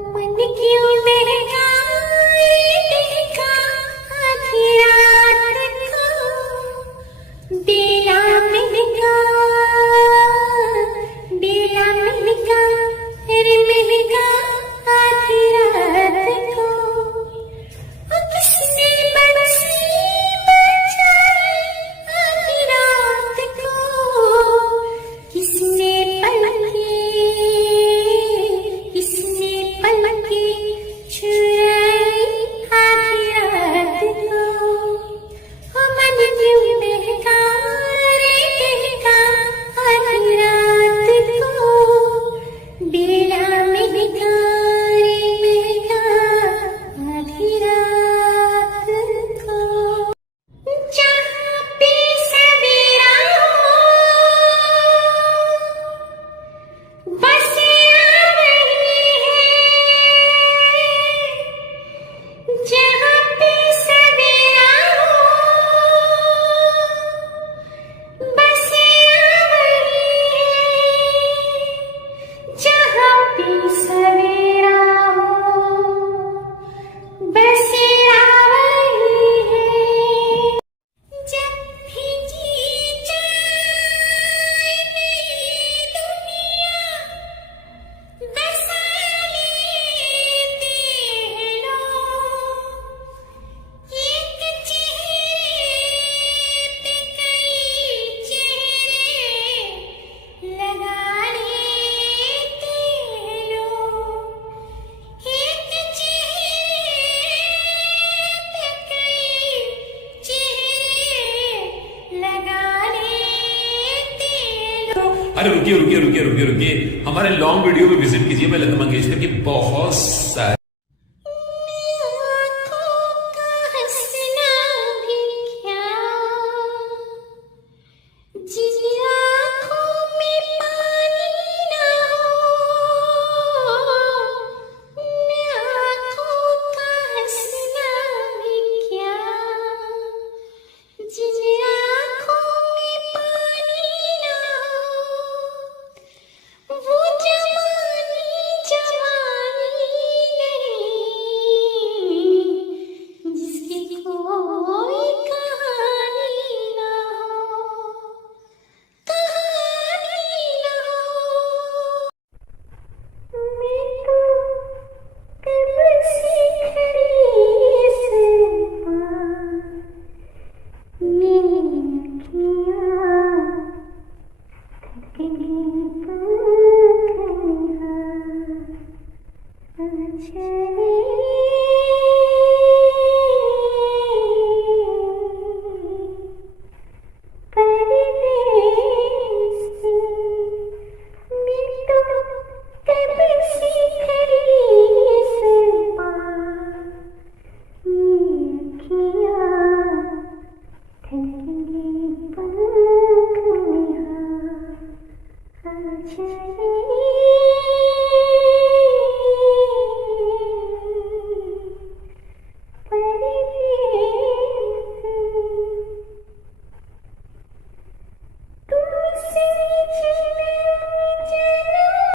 मन क्यों बहकाए बहका आधी रात को बेला महका रे महका आधी रात को किसने बंसी बजाई आधी रात को किसने पलके छुड़ाई आधी रात को मन क्यों बहका रे बहका आधी रात को बेला महका रे महका आधी रात को जहाँ पे सवेरा हो बसेरा वही है जहाँ पे सवेरा हो बसेरा वही है जहाँ पे सवेरा हो बसेरा वही है जब भी जी जाए नई दुनिया बसा लेते हैं लोग एक चेहरे पे कई चेहरे लगा लेते हैं लोग एक चेहरे पे कई चेहरे लगा लेते हैं लोग। अरे रुकिए, हमारे लॉन्ग वीडियो में विजिट कीजिए। मैं लता मंगेशकर की बहुत सारी आँखों का हंसना भी क्या जिन आँखों में पानी ना हो आँखों का हंसना भी क्या जिन आँखों में पानी ना हो वो जवानी नहीं जिसकी कोई कहानी ना हो मैं तो कब से खड़ी इस पार मेरी अखियाँ थक गई पल खड़ा चले